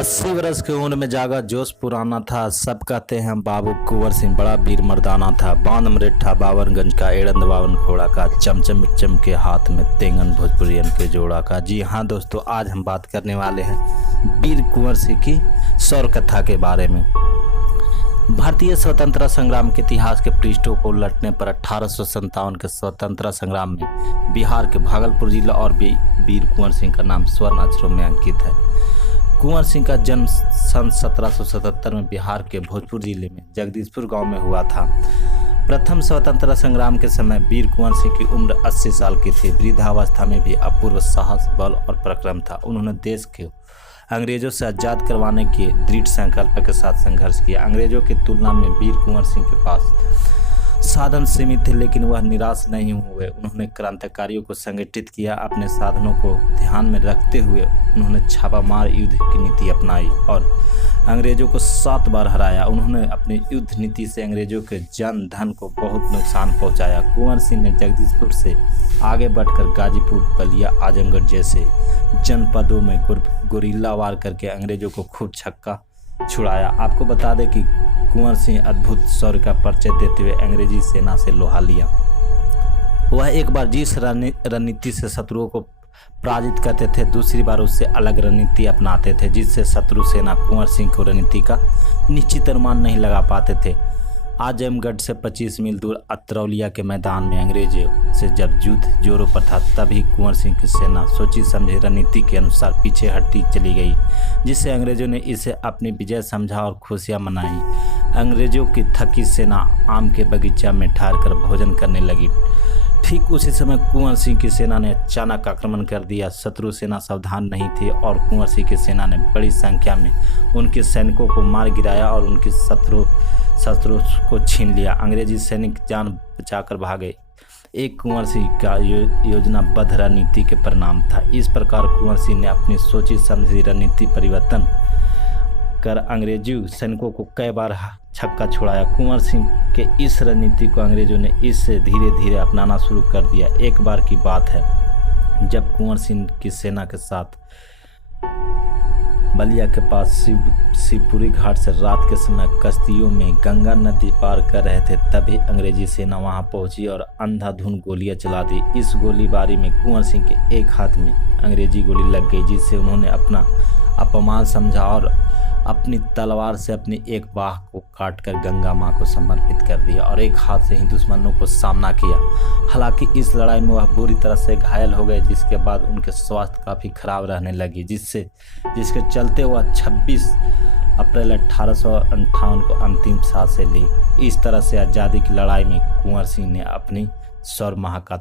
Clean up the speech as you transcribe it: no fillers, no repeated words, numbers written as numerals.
80 वर्ष की उम्र में जागा जोश पुराना था। सब कहते हैं बाबू कुंवर सिंह बड़ा वीर मर्दाना था। बांध मरेठा बावनगंज का एड़न बावन घोड़ा का चमचम चम के हाथ में तेंगन भोजपुरियन के जोड़ा का। जी हाँ दोस्तों, आज हम बात करने वाले हैं वीर कुंवर सिंह की सौर कथा के बारे में। भारतीय स्वतंत्रता संग्राम के इतिहास के पृष्ठों को उलटने पर 1857 के स्वतंत्रता संग्राम में बिहार के भागलपुर जिला और वीर कुंवर सिंह का नाम स्वर्ण अक्षरों में अंकित है। कुंवर सिंह का जन्म सन 1777 में बिहार के भोजपुर जिले में जगदीशपुर गांव में हुआ था। प्रथम स्वतंत्रता संग्राम के समय वीर कुंवर सिंह की उम्र 80 साल की थी। वृद्धावस्था में भी अपूर्व साहस, बल और पराक्रम था। उन्होंने देश के अंग्रेजों से आज़ाद करवाने के दृढ़ संकल्प के साथ संघर्ष किया। अंग्रेजों की तुलना में वीर कुंवर सिंह के पास साधन सीमित थे, लेकिन वह निराश नहीं हुए। उन्होंने क्रांतिकारियों को संगठित किया। अपने साधनों को ध्यान में रखते हुए उन्होंने छापामार युद्ध की नीति अपनाई और अंग्रेजों को 7 बार हराया। उन्होंने अपनी युद्ध नीति से अंग्रेजों के जन धन को बहुत नुकसान पहुंचाया। कुंवर सिंह ने जगदीशपुर से आगे बढ़कर गाजीपुर, बलिया, आजमगढ़ जैसे जनपदों में गोरिल्ला वार करके अंग्रेजों को खूब छक्का छुड़ाया। आपको बता दें कि कुंवर सिंह अद्भुत शौर्य का परिचय देते हुए अंग्रेजी सेना से लोहा लिया। वह एक बार जिस रणनीति से शत्रुओं को पराजित करते थे, दूसरी बार उससे अलग रणनीति अपनाते थे, जिससे शत्रु सेना कुंवर सिंह को रणनीति का निश्चित अनुमान नहीं लगा पाते थे। आजमगढ़ से 25 मील दूर अतरौलिया के मैदान में अंग्रेजों से जब युद्ध जोरों पर था, तभी कुंवर सिंह की सेना सोची समझी रणनीति के अनुसार पीछे हटती चली गई, जिससे अंग्रेजों ने इसे अपनी विजय समझा और खुशियां मनाई। अंग्रेजों की थकी सेना आम के बगीचा में ठहरकर भोजन करने लगी। ठीक उसी समय कुंवर सिंह की सेना ने अचानक आक्रमण कर दिया। शत्रु सेना सावधान नहीं थी और कुंवर सिंह की सेना ने बड़ी संख्या में उनके सैनिकों को मार गिराया और उनके शत्रु को छीन लिया। अंग्रेजी सैनिक जान बचाकर भागे। एक कुंवर सिंह का योजनाबद्ध रणनीति के परिणाम था। इस प्रकार कुंवर सिंह ने अपनी सोची समझी रणनीति परिवर्तन कर अंग्रेजी सैनिकों को कई बार छक्का छुड़ाया। कुंवर सिंह के इस रणनीति को अंग्रेजों ने इससे धीरे धीरे अपनाना शुरू कर दिया। एक बार की बात है जब कुंवर सिंह की सेना के साथ बलिया के पास शिवपुरी घाट से रात के समय कश्तियों में गंगा नदी पार कर रहे थे, तभी अंग्रेजी सेना वहां पहुंची और अंधाधुंध गोलियां चला दी। इस गोलीबारी में कुंवर सिंह के एक हाथ में अंग्रेजी गोली लग गई, जिससे उन्होंने अपना अपमान समझा और अपनी तलवार से अपनी एक बाह को काटकर गंगा मां को समर्पित कर दिया और एक हाथ से ही दुश्मनों को सामना किया। हालांकि इस लड़ाई में वह बुरी तरह से घायल हो गए, जिसके बाद उनके स्वास्थ्य काफ़ी खराब रहने लगी, जिसके चलते वह 26 अप्रैल 1858 को अंतिम सांसें ली। इस तरह से आज़ादी की लड़ाई में कुंवर सिंह ने अपनी शौर्य महाकथा